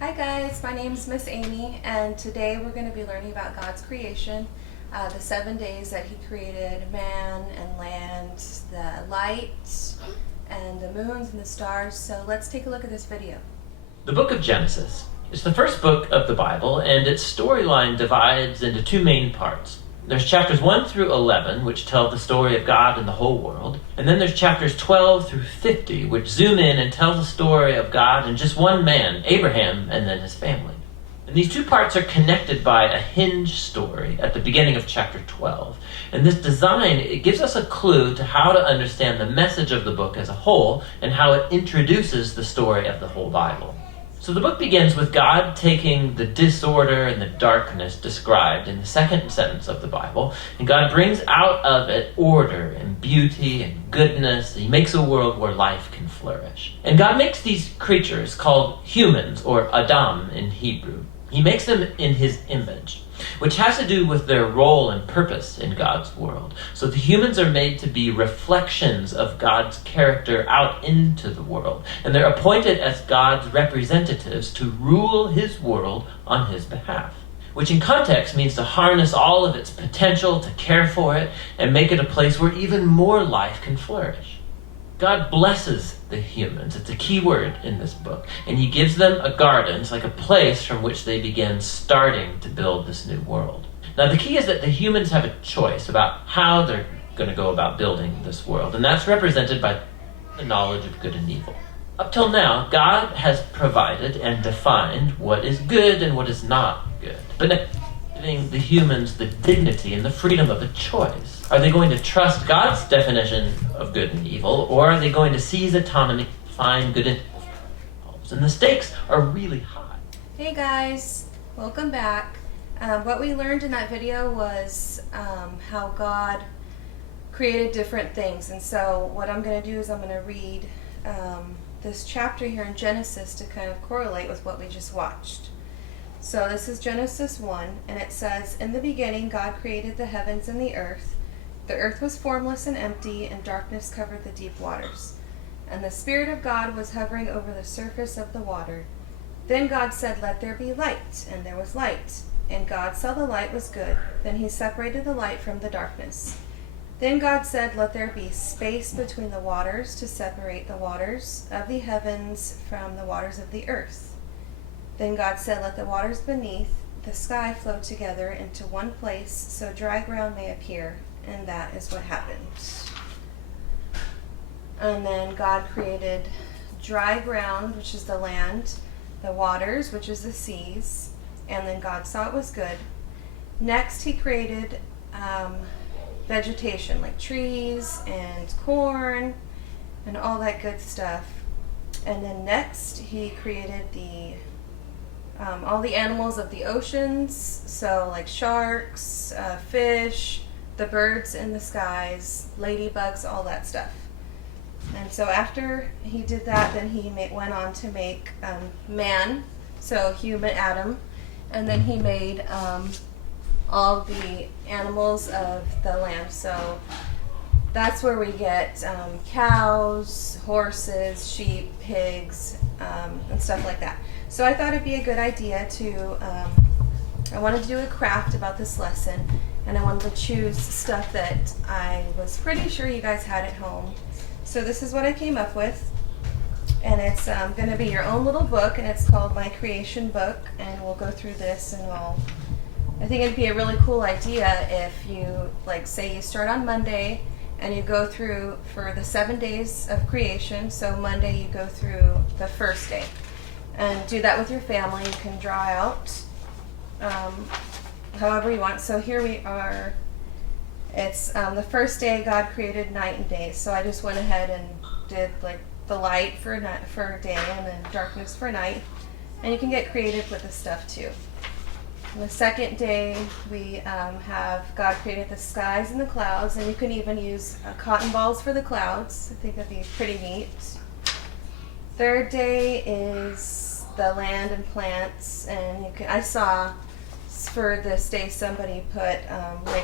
Hi guys, my name is Miss Amy, and today we're going to be learning about God's creation, the 7 days that He created man and land, the light, and the moons and the stars. So let's take a look at this video. The book of Genesis is the first book of the Bible, and its storyline divides into two main parts. There's chapters 1 through 11, which tell the story of God and the whole world. And then there's chapters 12 through 50, which zoom in and tell the story of God and just one man, Abraham, and then his family. And these two parts are connected by a hinge story at the beginning of chapter 12. And this design, it gives us a clue to how to understand the message of the book as a whole and how it introduces the story of the whole Bible. So the book begins with God taking the disorder and the darkness described in the second sentence of the Bible, and God brings out of it order and beauty and goodness. He makes a world where life can flourish. And God makes these creatures called humans, or Adam in Hebrew. He makes them in His image, which has to do with their role and purpose in God's world. So the humans are made to be reflections of God's character out into the world, and they're appointed as God's representatives to rule His world on His behalf, which in context means to harness all of its potential, to care for it, and make it a place where even more life can flourish. God blesses the humans. It's a key word in this book. And He gives them a garden. It's like a place from which they begin starting to build this new world. Now, the key is that the humans have a choice about how they're going to go about building this world. And that's represented by the knowledge of good and evil. Up till now, God has provided and defined what is good and what is not good. But now, giving the humans the dignity and the freedom of a choice. Are they going to trust God's definition of good and evil, or are they going to seize autonomy, find good and evil for themselves? And the stakes are really high. Hey guys, welcome back. What we learned in that video was how God created different things. And so what I'm going to do is I'm going to read this chapter here in Genesis to kind of correlate with what we just watched. So this is Genesis 1, and it says, "In the beginning God created the heavens and the earth. The earth was formless and empty, and darkness covered the deep waters. And the Spirit of God was hovering over the surface of the water. Then God said, 'Let there be light,' and there was light. And God saw the light was good. Then He separated the light from the darkness. Then God said, 'Let there be space between the waters to separate the waters of the heavens from the waters of the earth.' Then God said, 'Let the waters beneath the sky flow together into one place, so dry ground may appear.' And that is what happened. And then God created dry ground, which is the land, the waters, which is the seas, and then God saw it was good. Next, He created vegetation, like trees and corn and all that good stuff. And then next, He created all the animals of the oceans, so like sharks, fish, the birds in the skies, ladybugs, all that stuff. And so after He did that, then He went on to make man, so human Adam, and then He made all the animals of the land. So that's where we get cows, horses, sheep, pigs, and stuff like that. So I thought it'd be a good idea to, I wanted to do a craft about this lesson, and I wanted to choose stuff that I was pretty sure you guys had at home. So this is what I came up with, and it's going to be your own little book, and it's called My Creation Book, and we'll go through this, and I think it'd be a really cool idea if you, like, say you start on Monday, and you go through for the 7 days of creation. So Monday you go through the first day, and do that with your family. You can draw out however you want. So here we are. It's the first day God created night and day. So I just went ahead and did like the light for day, and then darkness for night. And you can get creative with this stuff too. On the second day, we have God created the skies and the clouds, and you can even use cotton balls for the clouds. I think that'd be pretty neat. Third day is the land and plants, and I saw for this day somebody put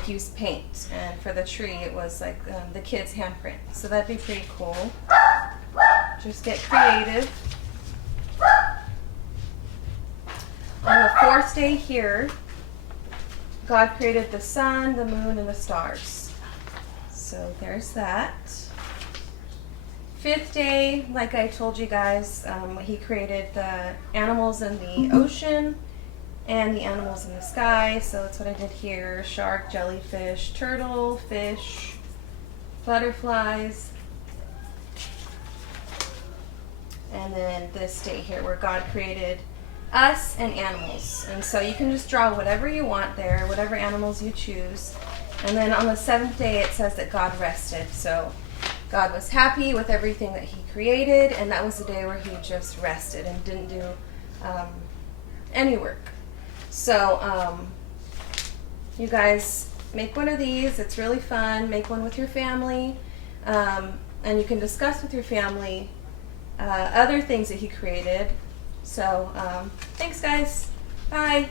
used paint, and for the tree it was like the kid's handprint. So that'd be pretty cool. Just get creative. the fourth day here, God created the sun, the moon, and the stars. So there's that. Fifth day, like I told you guys, he created the animals in the ocean and the animals in the sky. So that's what I did here. Shark, jellyfish, turtle, fish, butterflies. And then this day here where God created us and animals. And so you can just draw whatever you want there, whatever animals you choose. And then on the seventh day it says that God rested. So God was happy with everything that he created, and that was the day where he just rested and didn't do any work. So you guys make one of these. It's really fun. Make one with your family, and you can discuss with your family other things that he created. So thanks guys. Bye.